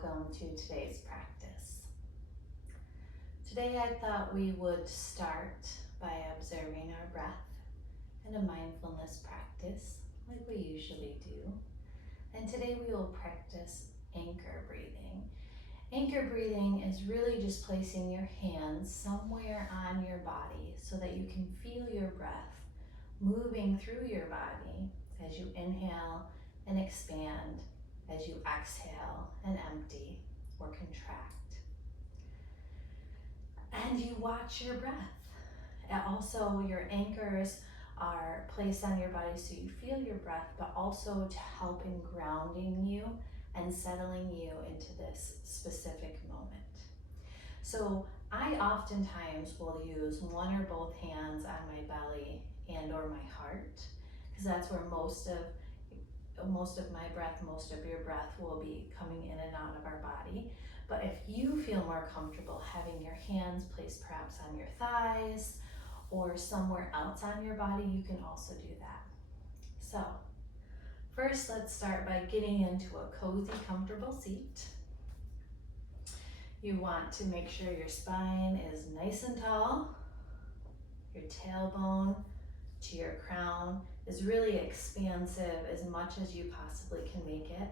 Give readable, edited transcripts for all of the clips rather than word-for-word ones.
welcome to today's practice. Today I thought we would start by observing our breath in a mindfulness practice like we usually do. And today we will practice anchor breathing. Anchor breathing is really just placing your hands somewhere on your body so that you can feel your breath moving through your body as you inhale and expand, as you exhale and empty or contract. And you watch your breath. And also your anchors are placed on your body so you feel your breath, but also to help in grounding you and settling you into this specific moment. So I oftentimes will use one or both hands on my belly and or my heart, because that's where most of my breath, most of your breath will be coming in and out of our body. But if you feel more comfortable having your hands placed perhaps on your thighs or somewhere else on your body, you can also do that. So first, let's start by getting into a cozy, comfortable seat. You want to make sure your spine is nice and tall. Your tailbone to your crown is really expansive as much as you possibly can make it.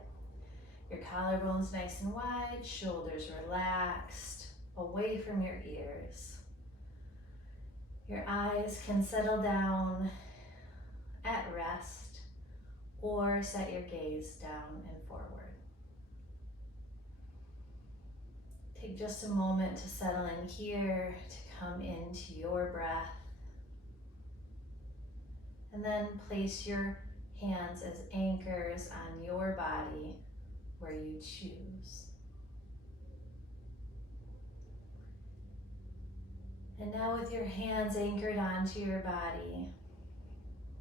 Your collarbone's nice and wide, shoulders relaxed, away from your ears. Your eyes can settle down at rest or set your gaze down and forward. Take just a moment to settle in here, to come into your breath. And then place your hands as anchors on your body where you choose. And now with your hands anchored onto your body,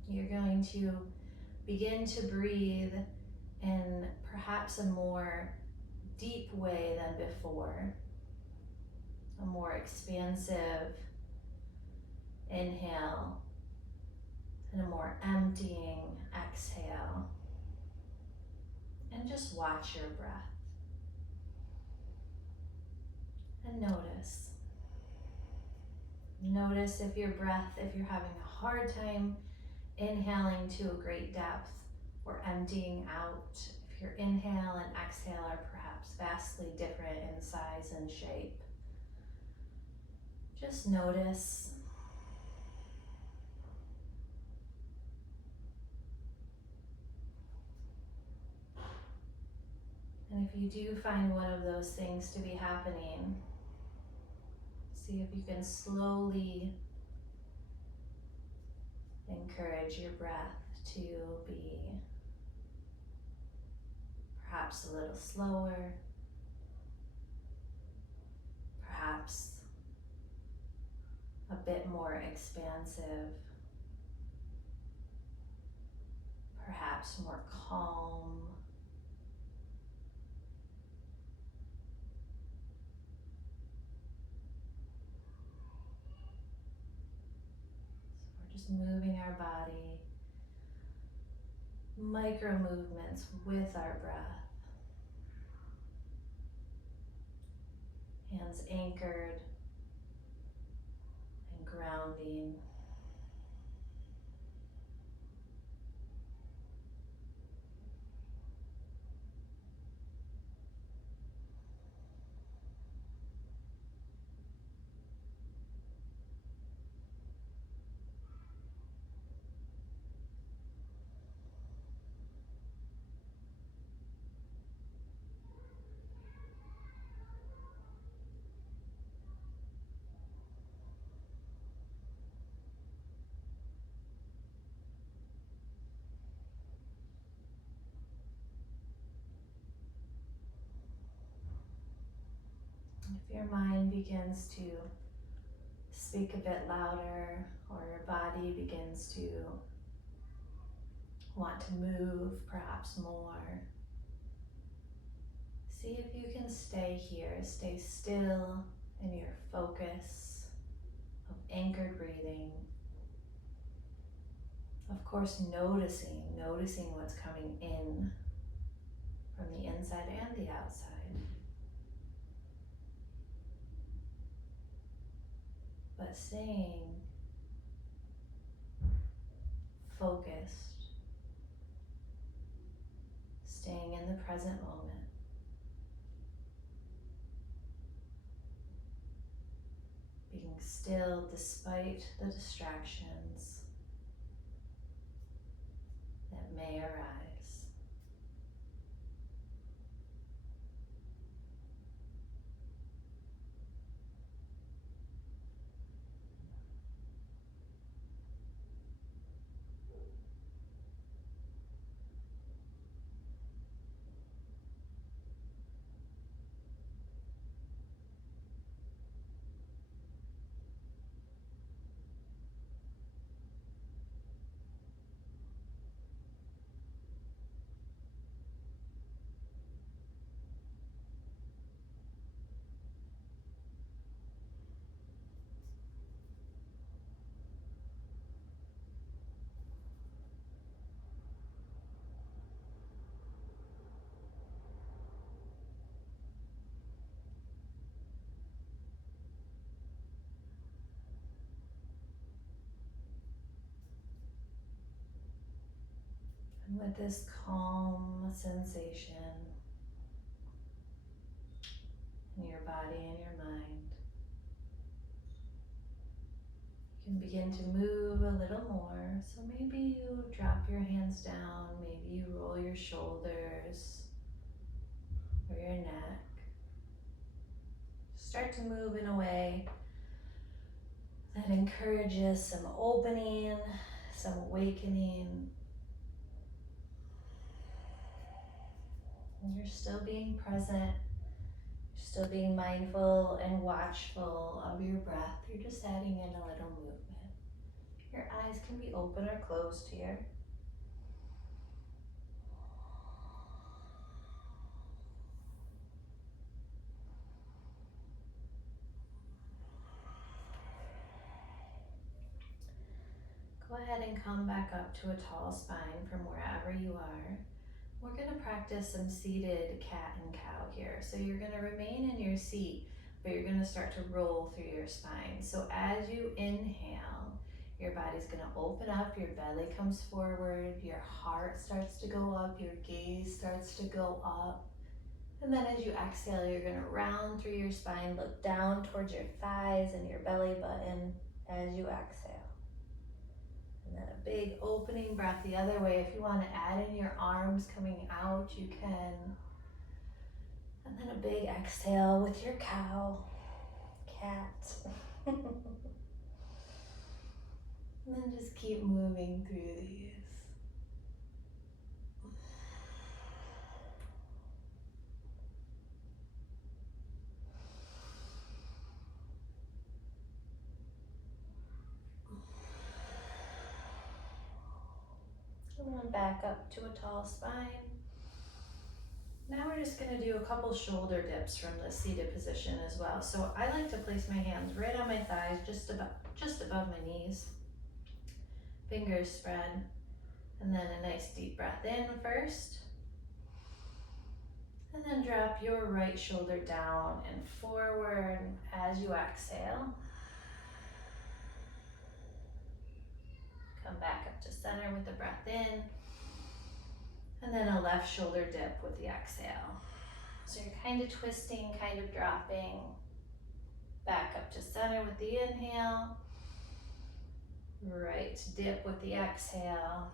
you're going to begin to breathe in perhaps a more deep way than before. A more expansive inhale and a more emptying exhale. And just watch your breath. And notice. Notice if your breath, if you're having a hard time inhaling to a great depth or emptying out, if your inhale and exhale are perhaps vastly different in size and shape. Just notice. And if you do find one of those things to be happening, see if you can slowly encourage your breath to be perhaps a little slower, perhaps a bit more expansive, perhaps more calm. Just moving our body, micro movements with our breath. Hands anchored and grounding. If your mind begins to speak a bit louder, or your body begins to want to move perhaps more, see if you can stay here, stay still in your focus of anchored breathing. Of course, noticing what's coming in from the inside and the outside. but staying focused, staying in the present moment. Being still despite the distractions that may arise. And with this calm sensation in your body and your mind, you can begin to move a little more. So maybe you drop your hands down, maybe you roll your shoulders or your neck. Start to move in a way that encourages some opening, some awakening. And you're still being present, you're still being mindful and watchful of your breath. You're just adding in a little movement. Your eyes can be open or closed here. Go ahead and come back up to a tall spine from wherever you are. We're going to practice some seated cat and cow here. So you're going to remain in your seat, but you're going to start to roll through your spine. So as you inhale, your body's going to open up, your belly comes forward, your heart starts to go up, your gaze starts to go up. And then as you exhale, you're going to round through your spine, look down towards your thighs and your belly button as you exhale. And then a big opening breath the other way. If you want to add in your arms coming out, you can. And then a big exhale with your cow, cat. And then just keep moving through these. And then back up to a tall spine. Now we're just going to do a couple shoulder dips from the seated position as well. So I like to place my hands right on my thighs, just above my knees. Fingers spread. And then a nice deep breath in first. And then drop your right shoulder down and forward as you exhale. Come back up to center with the breath in. And then a left shoulder dip with the exhale. So you're kind of twisting, kind of dropping. Back up to center with the inhale. Right dip with the exhale.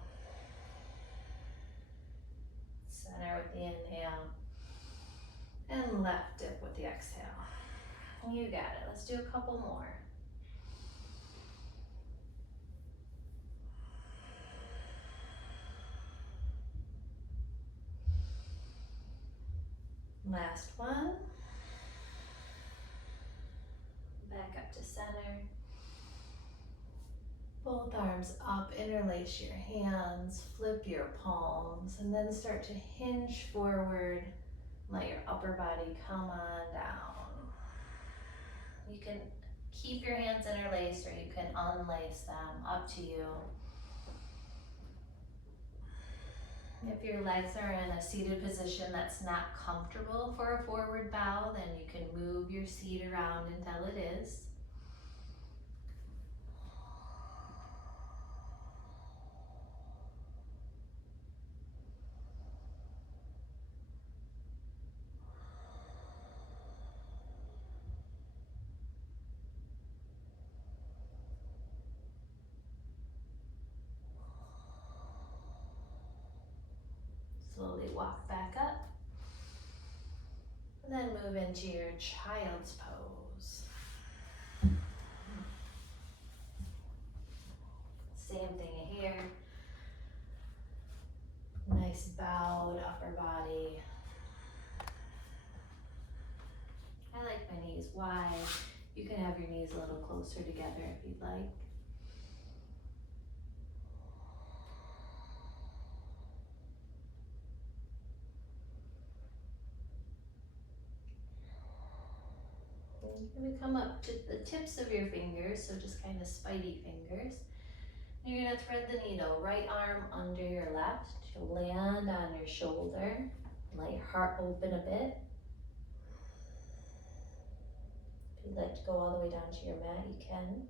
Center with the inhale. And left dip with the exhale. You got it. Let's do a couple more. Last one. Back up to center. Both arms up, interlace your hands, flip your palms, and then start to hinge forward. Let your upper body come on down. You can keep your hands interlaced or you can unlace them, up to you. If your legs are in a seated position that's not comfortable for a forward bow, then you can move your seat around until it is. walk back up. And then move into your child's pose. Same thing here. Nice bowed upper body. I like my knees wide. You can have your knees a little closer together if you'd like. You're going to come up to the tips of your fingers, so just kind of spidey fingers. You're going to thread the needle, right arm under your left to land on your shoulder. Let your heart open a bit. If you'd like to go all the way down to your mat, you can.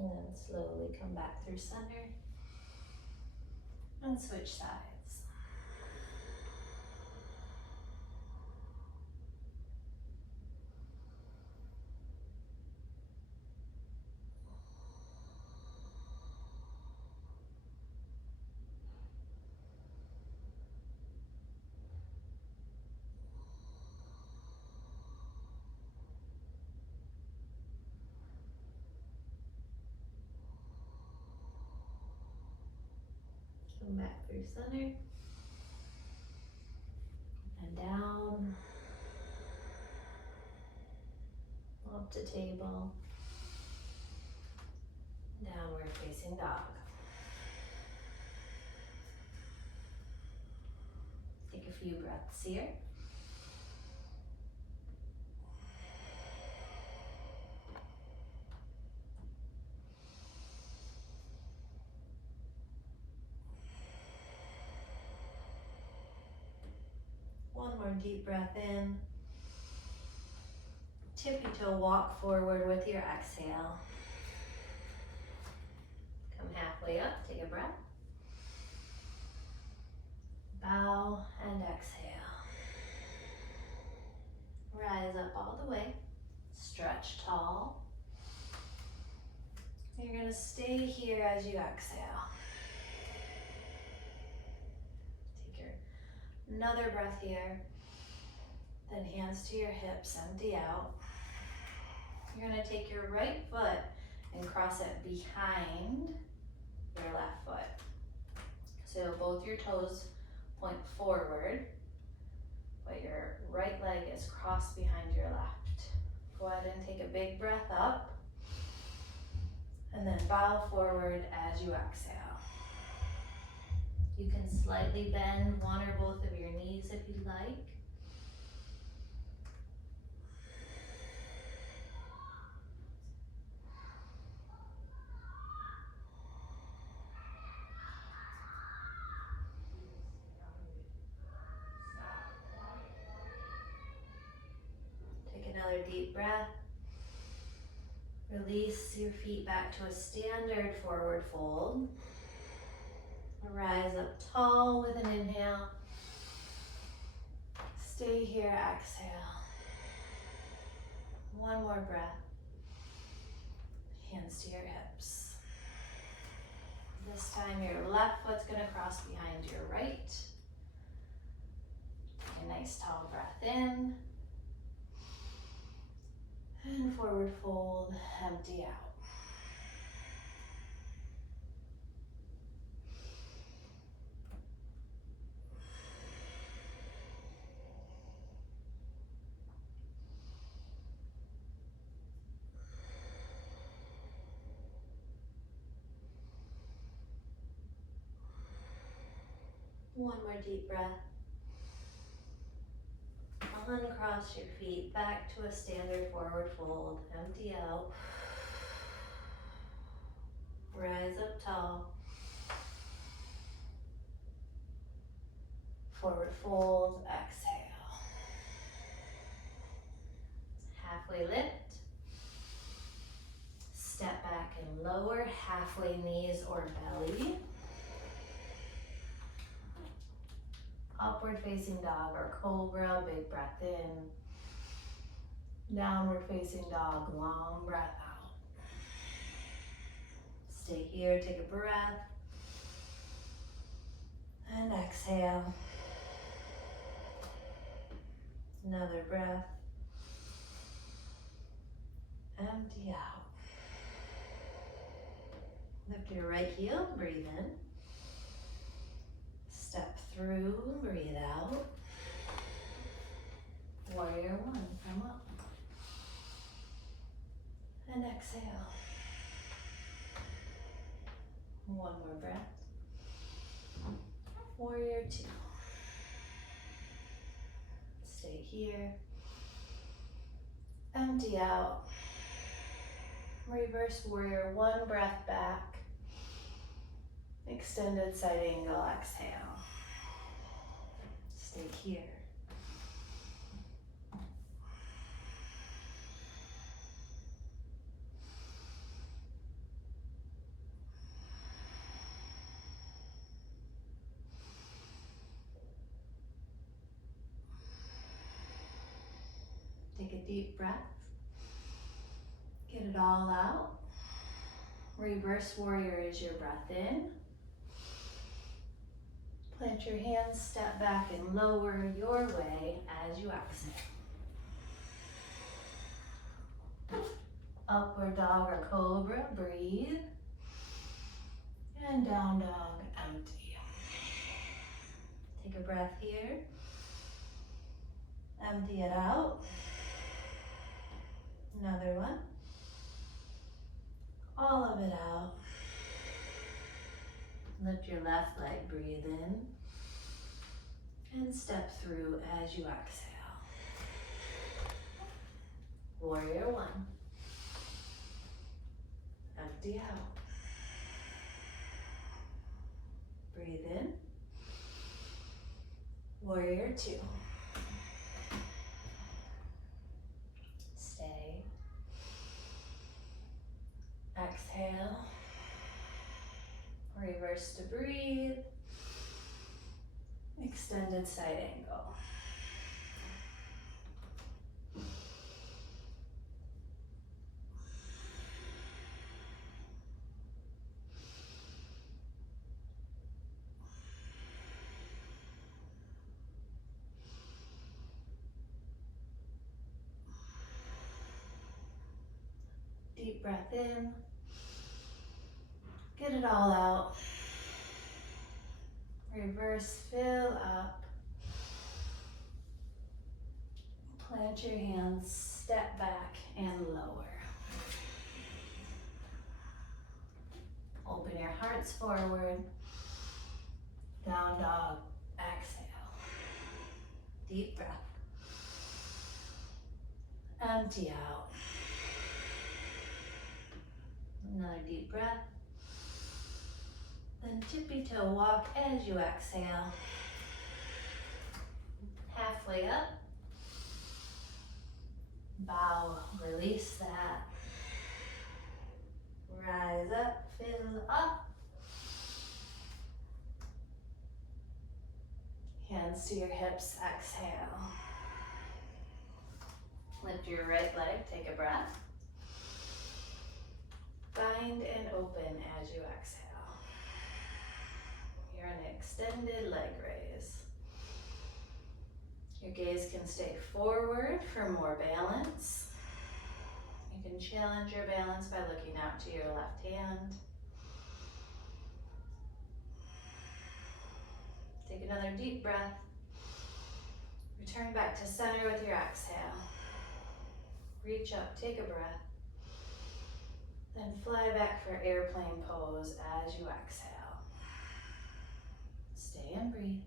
And then slowly come back through center and switch sides. Come back through center and down, up to table, downward facing dog. Take a few breaths here. One more deep breath in. Tippy toe walk forward with your exhale. Come halfway up, take a breath. Bow and exhale. Rise up all the way. Stretch tall. You're going to stay here as you exhale. Another breath here, then hands to your hips, empty out. You're going to take your right foot and cross it behind your left foot. So both your toes point forward, but your right leg is crossed behind your left. Go ahead and take a big breath up, and then bow forward as you exhale. You can slightly bend one or both of your knees if you'd like. Take another deep breath. Release your feet back to a standard forward fold. Rise up tall with an inhale. Stay here, exhale. One more breath. Hands to your hips. This time your left foot's going to cross behind your right. Take a nice tall breath in. And forward fold, empty out. One more deep breath. Uncross your feet back to a standard forward fold. Empty out. Rise up tall. Forward fold, exhale. Halfway lift. Step back and lower, halfway knees or belly. Upward facing dog or cobra, big breath in. Downward facing dog, long breath out. Stay here, take a breath. And exhale. Another breath. Empty out. Lift your right heel, breathe in. Step through, breathe out. Warrior one, come up. And exhale. One more breath. Warrior two. Stay here. Empty out. Reverse warrior one, breath back. Extended side angle, exhale. Stay here. Take a deep breath. Get it all out. Reverse warrior is your breath in. Plant your hands, step back and lower your way as you exhale. Upward dog or cobra, breathe. And down dog, empty. Take a breath here. Empty it out. Another one. All of it out. Lift your left leg, breathe in. And step through as you exhale. Warrior one. Empty out. Breathe in. Warrior two. Stay. Exhale. Reverse to breathe. Extended side angle. Deep breath in. Get it all out. Reverse, fill up. Plant your hands, step back and lower. Open your hearts forward. Down dog, exhale. Deep breath. Empty out. Another deep breath. Then tippy toe walk as you exhale. Halfway up. Bow, release that. Rise up, fill up. Hands to your hips, exhale. Lift your right leg, take a breath. Bind and open as you exhale. You're in an extended leg raise. Your gaze can stay forward for more balance. You can challenge your balance by looking out to your left hand. Take another deep breath. Return back to center with your exhale. Reach up, take a breath. Then fly back for airplane pose as you exhale. Stay and breathe.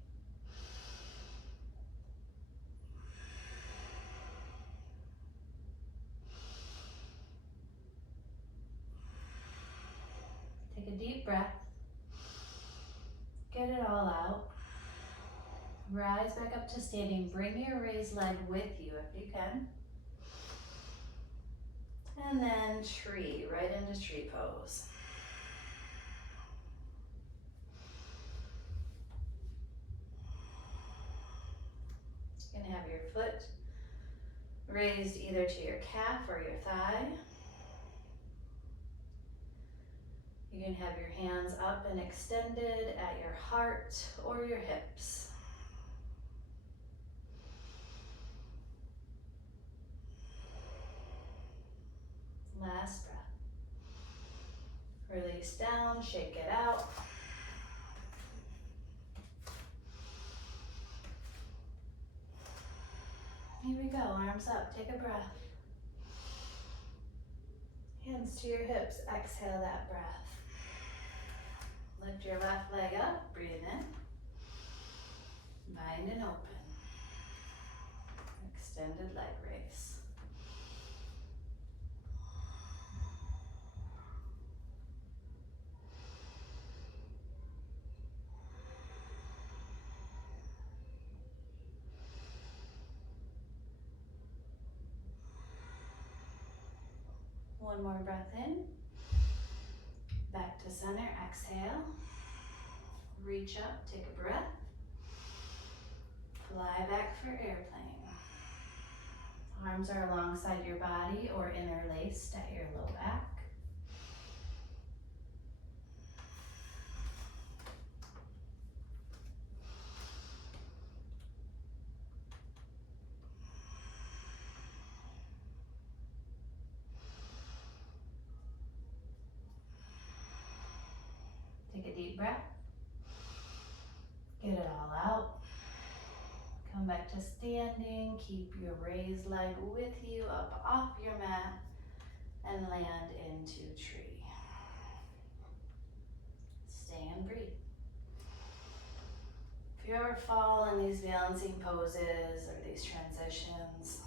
Take a deep breath. Get it all out. Rise back up to standing. Bring your raised leg with you if you can. And then tree, right into tree pose. You can have your foot Raised either to your calf or your thigh. You can have your hands up and extended at your heart or your hips. Last breath. Release down, shake it out. Here we go, arms up, take a breath. Hands to your hips, exhale that breath. Lift your left leg up, breathe in. Bind and open. Extended leg raise. One more breath in. Back to center, exhale. Reach up, take a breath. Fly back for airplane. Arms are alongside your body or interlaced at your low back. Take a deep breath. Get it all out. Come back to standing. Keep your raised leg with you up off your mat and land into tree. Stay and breathe. If you ever fall in these balancing poses or these transitions,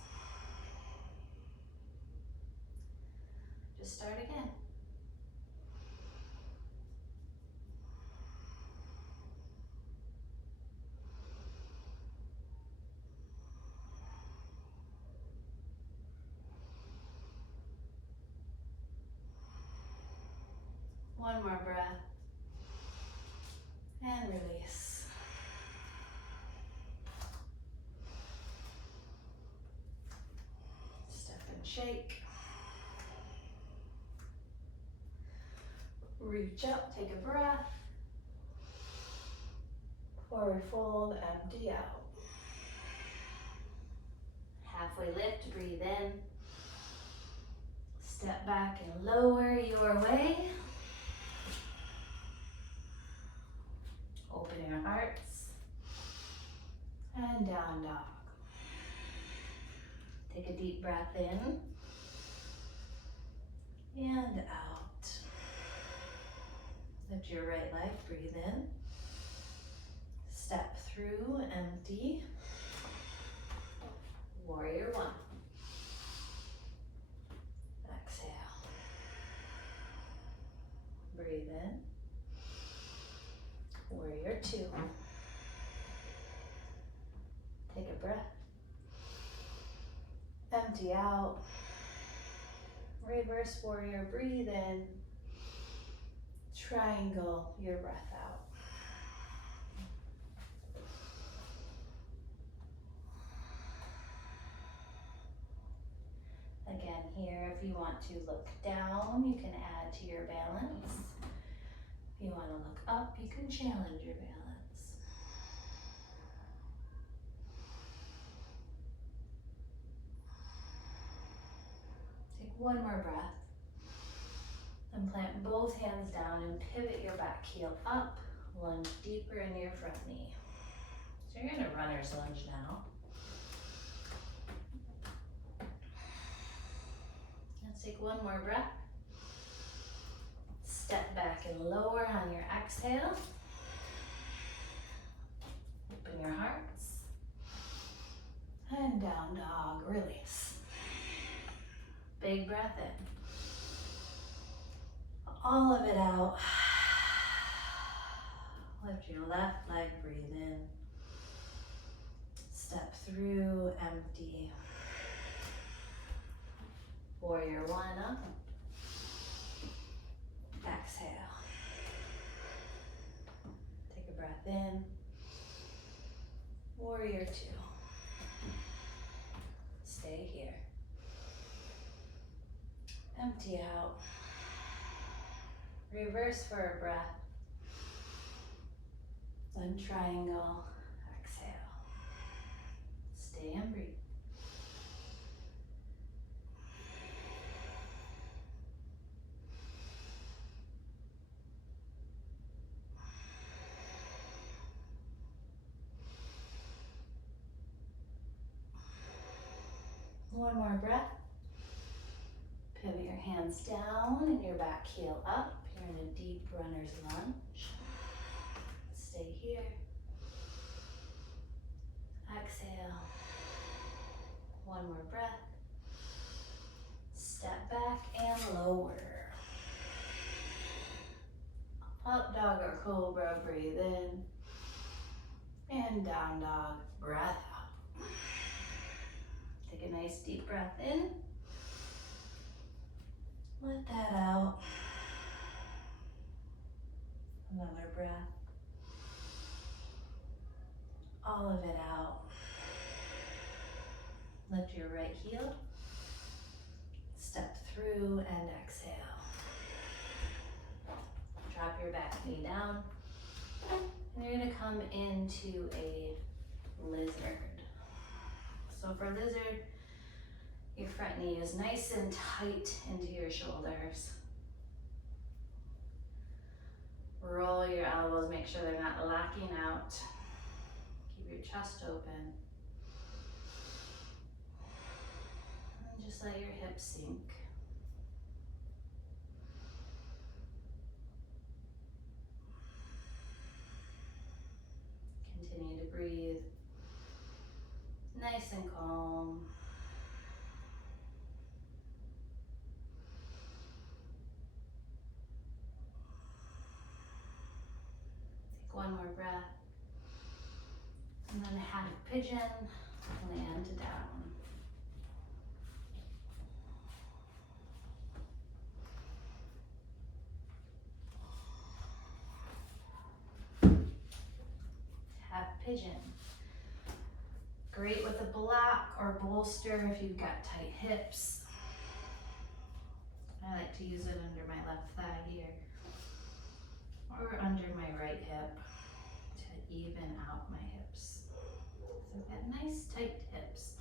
just start again. One more breath. And release. Step and shake. Reach up, take a breath. Forward fold, empty out. Halfway lift, breathe in. Step back and lower your way. Open your hearts. And down dog. Take a deep breath in. And out. Lift your right leg, breathe in. Step through, empty. Warrior one. Exhale. Breathe in. Warrior two. Take a breath. Empty out. Reverse warrior, breathe in. Triangle your breath out. Again, here, if you want to look down, you can add to your balance. If you want to look up, you can challenge your balance. Take one more breath. And plant both hands down and pivot your back heel up. Lunge deeper into your front knee. So you're in a runner's lunge now. Let's take one more breath. Step back and lower on your exhale. Open your hearts. And down dog, release. Big breath in. All of it out. Lift your left leg, breathe in. Step through, empty. Warrior one up. Exhale. Take a breath in. Warrior two. Stay here. empty out. Reverse for a breath. Then triangle, exhale. Stay and breathe. One more breath. Pivot your hands down and your back heel up. You're in a deep runner's lunge. Stay here. Exhale. One more breath. Step back and lower. Up dog or cobra, breathe in. And down dog, breath out. Take a nice deep breath in. Let that out. Another breath. All of it out. Lift your right heel. Step through and exhale. Drop your back knee down. And you're going to come into a lizard. So for lizard, your front knee is nice and tight into your shoulders. Roll your elbows, make sure they're not locking out. Keep your chest open. And just let your hips sink. Continue to breathe. Nice and calm. Take one more breath. And then half pigeon, land down. Half pigeon. Great with a block or bolster if you've got tight hips. I like to use it under my left thigh here or under my right hip to even out my hips. So I've got nice tight hips.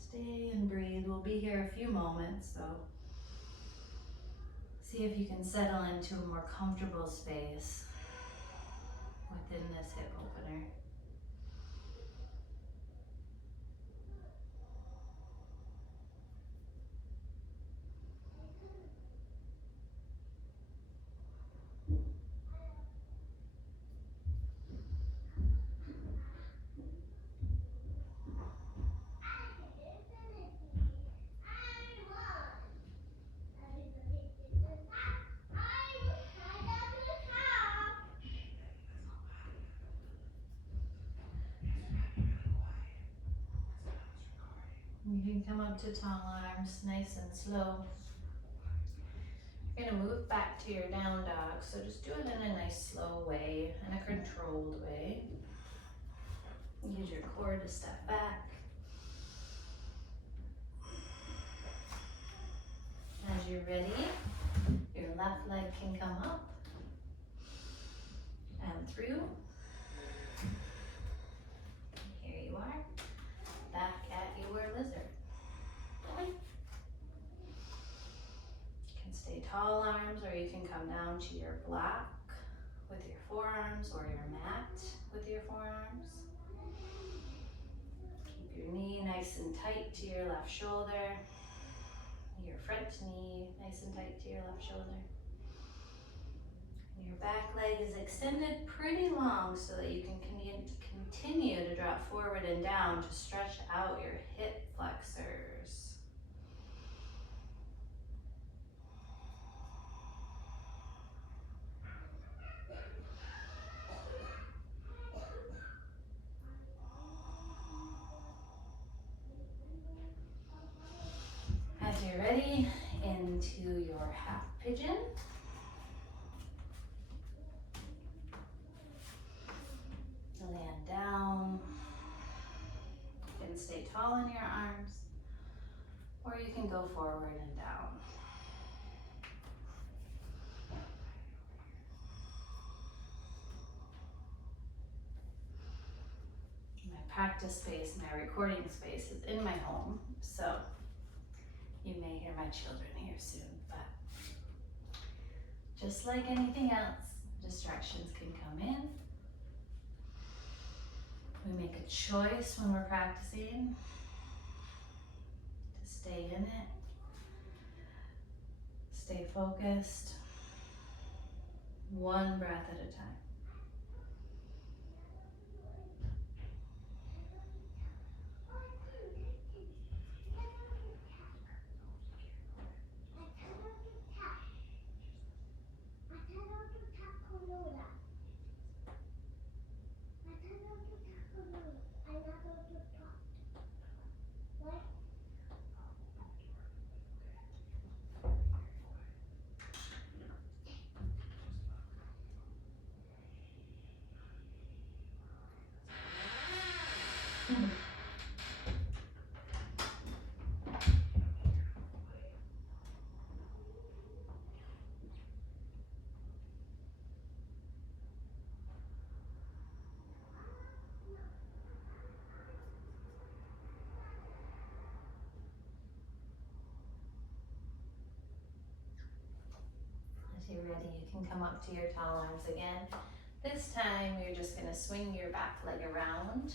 Stay and breathe. We'll be here a few moments, so see if you can settle into a more comfortable space within this hip opener. You can come up to tall arms, nice and slow. You're gonna move back to your down dog, so just do it in a nice slow way, in a controlled way. Use your core to step back. As you're ready, your left leg can come up and through. Here you are, back at your lizard. You can stay tall arms, or you can come down to your block with your forearms, or your mat with your forearms. Keep your knee nice and tight to your left shoulder. Your front knee nice and tight to your left shoulder. And your back leg is extended pretty long so that you can continue to drop forward and down to stretch out your hip flexors. As you're ready, into your half pigeon. Land down. You can tall in your arms, or you can go forward and down. My practice space, my recording space is in my home, so you may hear my children here soon, but just like anything else, distractions can come in. We make a choice when we're practicing to stay in it, stay focused, one breath at a time. As you're ready, you can come up to your tall arms again. This time, you're just gonna swing your back leg around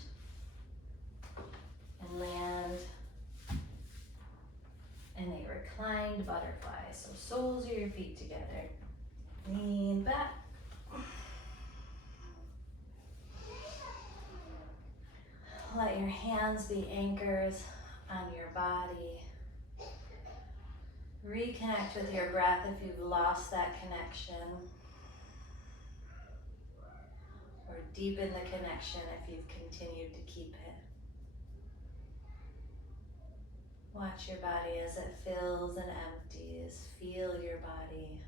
and land in a reclined butterfly. So soles of your feet together. Lean back. Let your hands be anchors on your body. Reconnect with your breath if you've lost that connection. Or deepen the connection if you've continued to keep it. Watch your body as it fills and empties. Feel your body.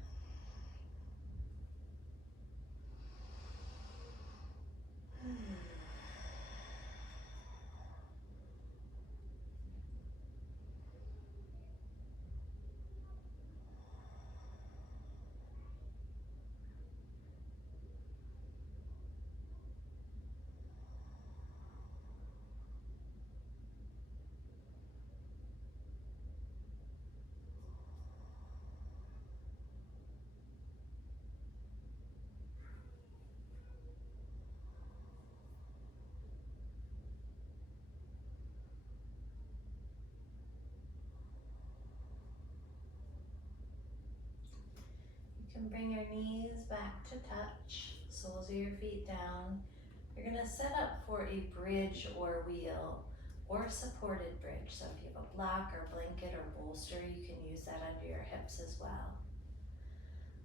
You can bring your knees back to touch, soles of your feet down. You're gonna set up for a bridge or wheel or supported bridge. So if you have a block or blanket or bolster, you can use that under your hips as well.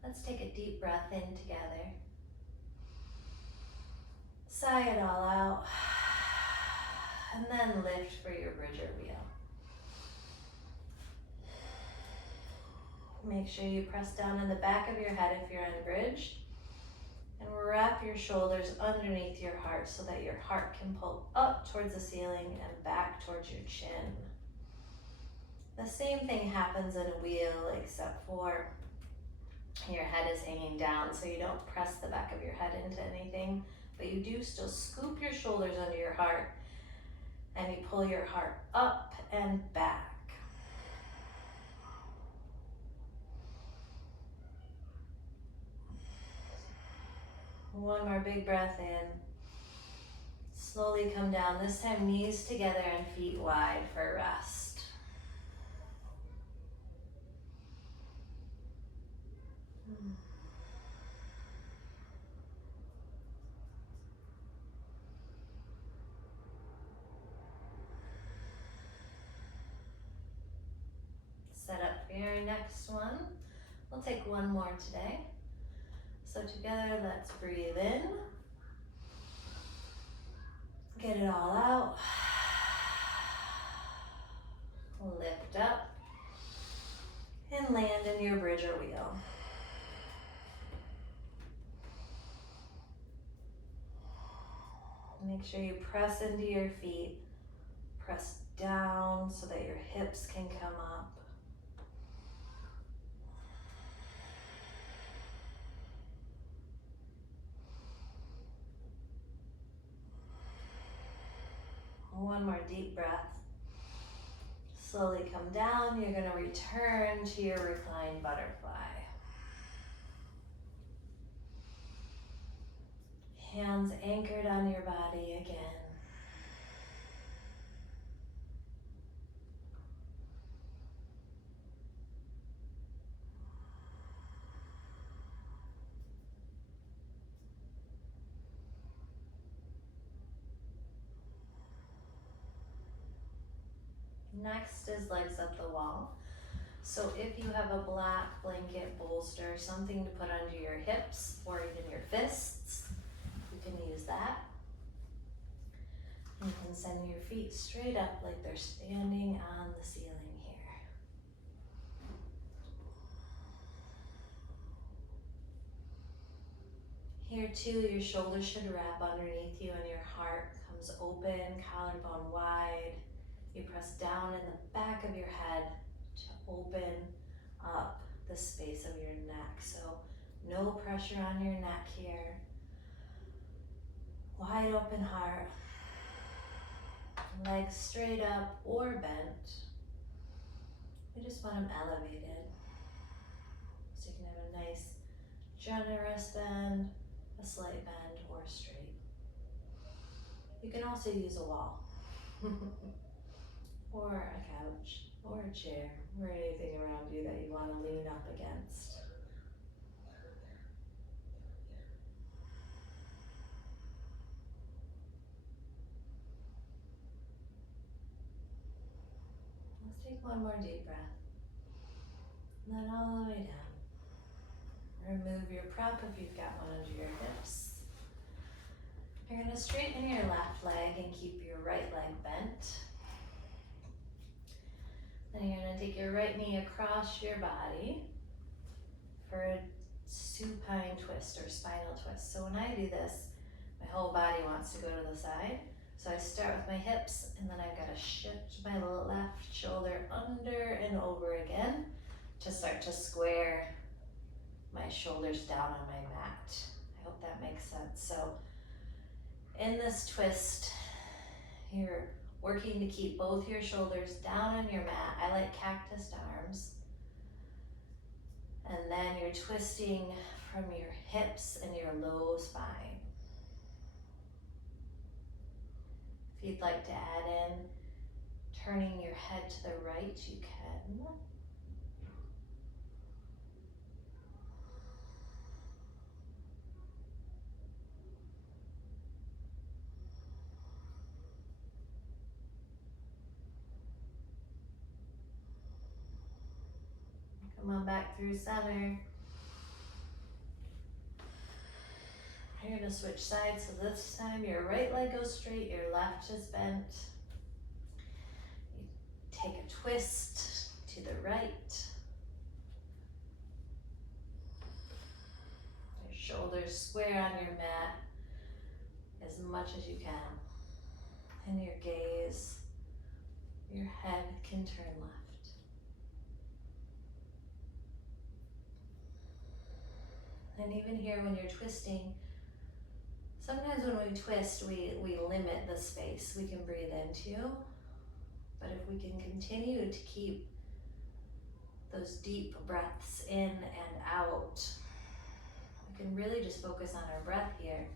Let's take a deep breath in together. Sigh it all out. And then lift for your bridge or wheel. Make sure you press down in the back of your head if you're on bridge. And wrap your shoulders underneath your heart so that your heart can pull up towards the ceiling and back towards your chin. The same thing happens in a wheel, except for your head is hanging down, so you don't press the back of your head into anything, but you do still scoop your shoulders under your heart and you pull your heart up and back. One more big breath in. Slowly come down, this time knees together and feet wide for rest. Set up for your next one. We'll take one more today. So together, let's breathe in. Get it all out. Lift up. And land in your bridge or wheel. Make sure you press into your feet. Press down so that your hips can come up. One more deep breath. Slowly come down. You're going to return to your reclined butterfly. Hands anchored on your body again. Next is legs up the wall. So if you have a black blanket, bolster, something to put under your hips or even your fists, you can use that. You can send your feet straight up like they're standing on the ceiling here. Here too, your shoulders should wrap underneath you and your heart comes open, collarbone wide. You press down in the back of your head to open up the space of your neck. So no pressure on your neck here. Wide open heart. Legs straight up or bent. We just want them elevated. So you can have a nice generous bend, a slight bend, or straight. You can also use a wall. Or a couch, or a chair, or anything around you that you want to lean up against. Let's take one more deep breath. And then all the way down. Remove your prop if you've got one under your hips. You're going to straighten your left leg and keep your right leg bent. Then you're going to take your right knee across your body for a supine twist or spinal twist. So when I do this, my whole body wants to go to the side. So I start with my hips and then I've got to shift my left shoulder under and over again to start to square my shoulders down on my mat. I hope that makes sense. So in this twist, you're working to keep both your shoulders down on your mat. I like cactus arms. And then you're twisting from your hips and your low spine. If you'd like to add in turning your head to the right, you can. Come on back through center. You're going to switch sides, so this time your right leg goes straight, your left is bent. You take a twist to the right. Your shoulders square on your mat as much as you can. And your gaze, your head can turn left. And even here when you're twisting, sometimes when we twist, we limit the space we can breathe into. But if we can continue to keep those deep breaths in and out, we can really just focus on our breath here.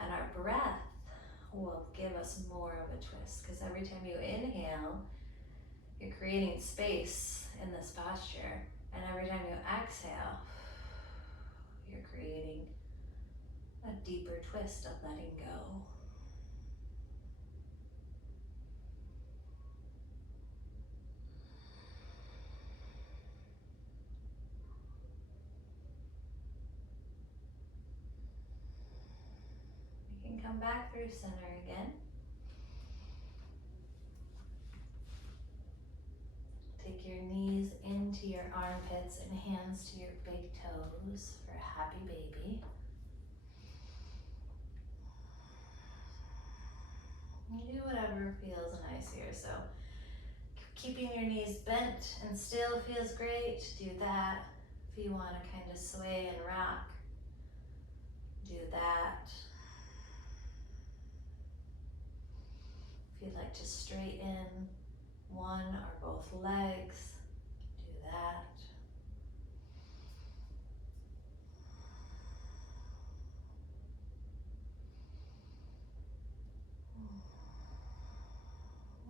And our breath will give us more of a twist, because every time you inhale, you're creating space in this posture. And every time you exhale, you're creating a deeper twist of letting go. You can come back through center again. Take your knees into your armpits and hands to your big toes for a happy baby. Do whatever feels nice nice here. So keeping your knees bent and still feels great. Do that. If you want to kind of sway and rock, do that. If you'd like to straighten one or both legs, do that.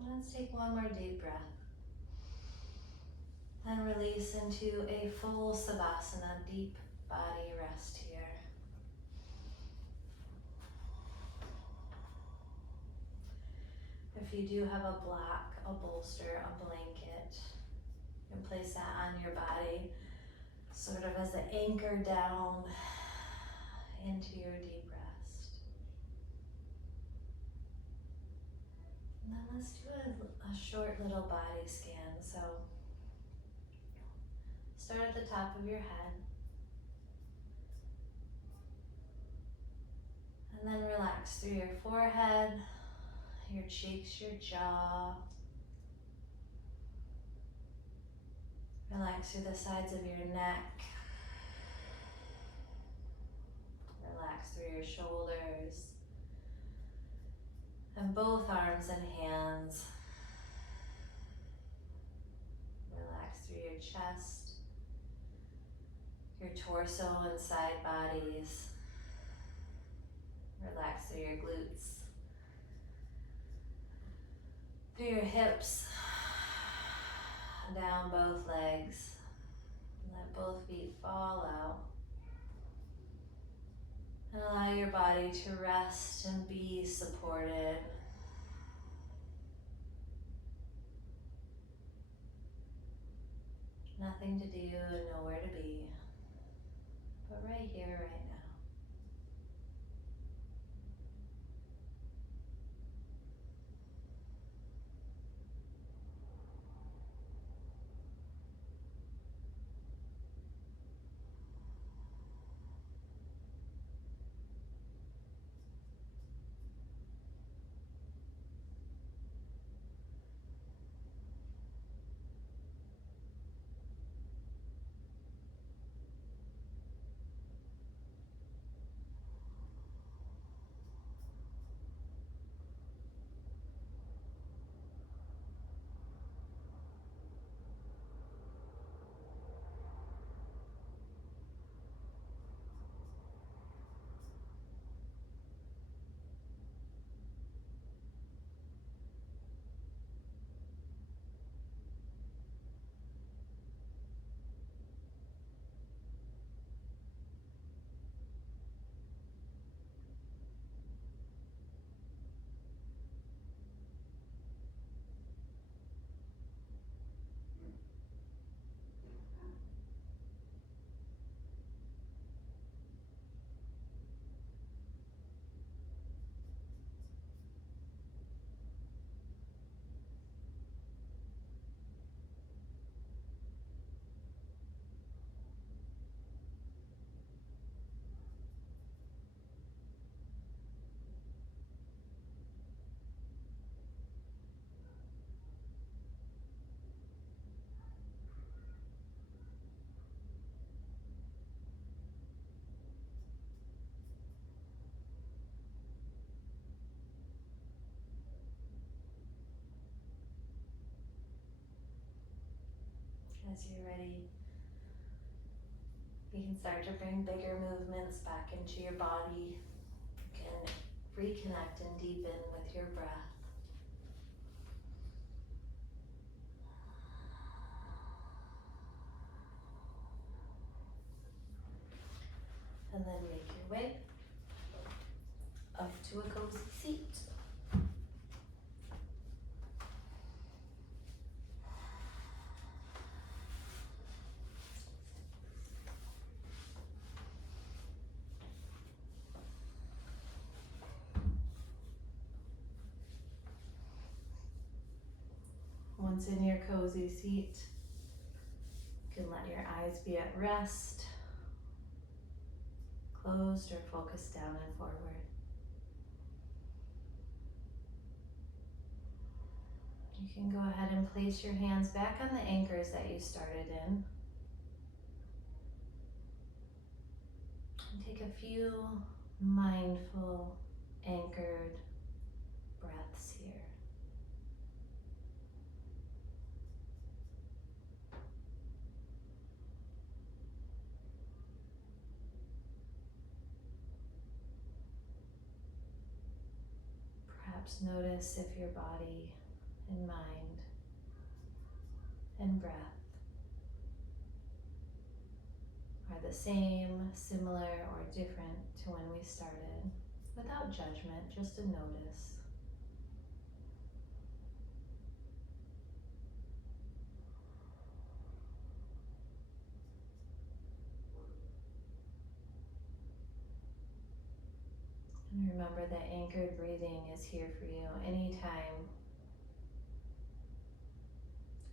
Let's take one more deep breath. And release into a full Savasana, deep body rest here. If you do have a bolster, a blanket, you can place that on your body, sort of as an anchor down into your deep rest. And then let's do a short little body scan. So start at the top of your head. And then relax through your forehead, your cheeks, your jaw. Relax through the sides of your neck. Relax through your shoulders. And both arms and hands. Relax through your chest, your torso and side bodies. Relax through your glutes, through your hips, down both legs. Let both feet fall out. And allow your body to rest and be supported. Nothing to do and nowhere to be, but right here, right now. As you're ready, you can start to bring bigger movements back into your body. You can reconnect and deepen with your breath. And then make your way up to a cozy seat. Once in your cozy seat, you can let your eyes be at rest, closed or focused down and forward. You can go ahead and place your hands back on the anchors that you started in. And take a few mindful, anchored breaths here. Perhaps notice if your body and mind and breath are the same, similar, or different to when we started. Without judgment, just a notice. And remember that anchored breathing is here for you anytime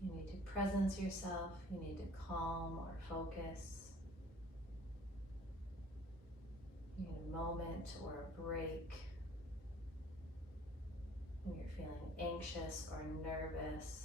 you need to presence yourself, you need to calm or focus, you need a moment or a break when you're feeling anxious or nervous.